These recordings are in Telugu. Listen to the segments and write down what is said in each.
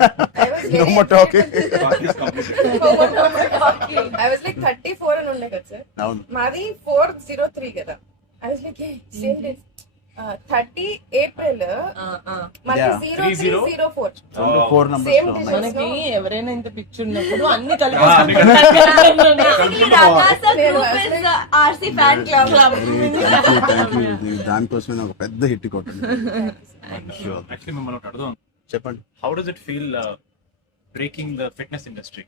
I was No very more talking. I was like 34 అని ఉండే కదా సార్. అవును. మాది 403 కదా. I was like same days. 30 April మనకి Yeah. 0304 4 numbers Same లో digits. ఉన్నాయి. మనకి ఎవరైనా ఇంత పిచ్చి ఉన్నప్పుడు అన్ని RC fan club. Thank you. దానికోసమే నాకు పెద్ద హిట్ కొట్టండి. యాక్చువల్లీ మిమ్మల్ని ఒకటి అడుగుదాం. చెప్పండి. How does it feel breaking the fitness industry?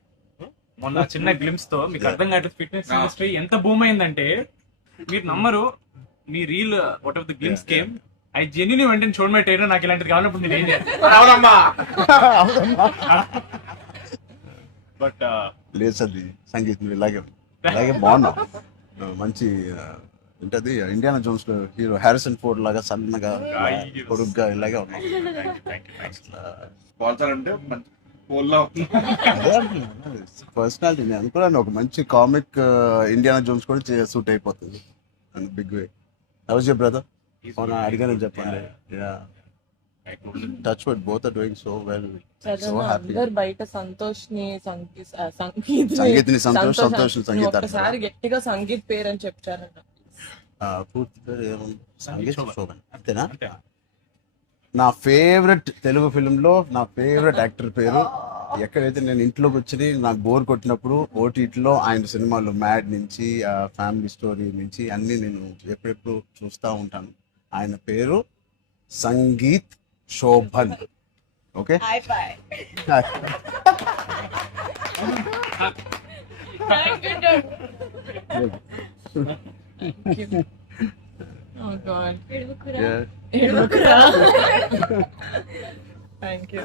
మొన్న చిన్న గ్లిమ్స్ తో మీకు అర్థం కావట్లేదు ఫిట్నెస్ ఇండస్ట్రీ ఎంత బూమ్ అయిందంటే మీరు నమ్మరు. మీ reel what of the glimpse came I genuinely వెంటనే చూడమే ట్రైనర్ నాకు ఇలాంటిది కావాలన్నప్పుడు మీరు ఏం చేయాలి? బట్ లేదు సార్ సంగీత్ నువ్వు ఇలాగే బాగున్నావు. మంచి ఏంటది ఇండియానా జోన్స్ లో హీరో హ్యారిసన్ ఫోర్డ్ లాగా సన్నగా పొడుగ్గా ఇలాగే ఉన్నావు. స్పాన్సర్ అంటే పర్సనాలిటీ నేను అనుకున్నాను ఒక మంచి కామిక్ ఇండియానా జోన్స్ కూడా సూట్ అయిపోతుంది big way. How's your brother? అడిగాను చెప్పండి. Touch wood both are doing so well. So happy. అందరు బయట సంతోష్ ని సంగీత్ని సంతోష్ సంగీత ఒకసారి గట్టిగా సంగీత్ పేరు అని చెప్పారంట. పూర్తి పేరు ఏముంది? సంగీత్ శోభన్ అంతేనా? నా ఫేవరెట్ తెలుగు ఫిల్మ్లో నా ఫేవరెట్ యాక్టర్ పేరు. ఎక్కడైతే నేను ఇంట్లోకి వచ్చి నాకు బోర్ కొట్టినప్పుడు ఓటీటీలో ఆయన సినిమాలు మ్యాడ్ నుంచి ఫ్యామిలీ స్టోరీ నుంచి అన్నీ నేను ఎప్పుడెప్పుడు చూస్తూ ఉంటాను. ఆయన పేరు Sangeeth Shobhan. Okay Oh God. Yeah. Thank you.